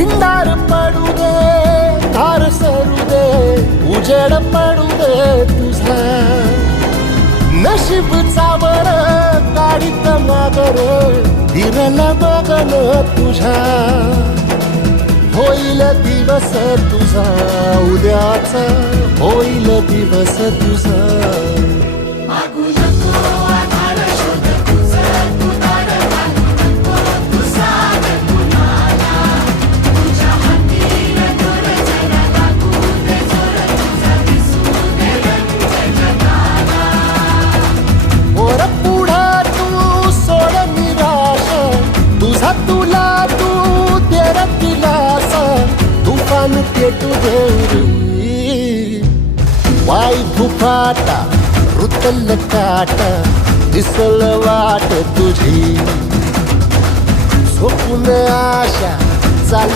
भिंडार पडू दे, धार सरू दे, उजेड पडू दे तुझा. नशीब चावर काढीत मागर, फिरल बघन तुझ्या. होईल दिवस तुझा उद्याचा, होईल दिवस तुझा. तुला तू तेरा दिलास तुफान पेटू दे. वाई फुफाटा रुतल काटा, दिसल वाट तुझी. झोपून आशा चाल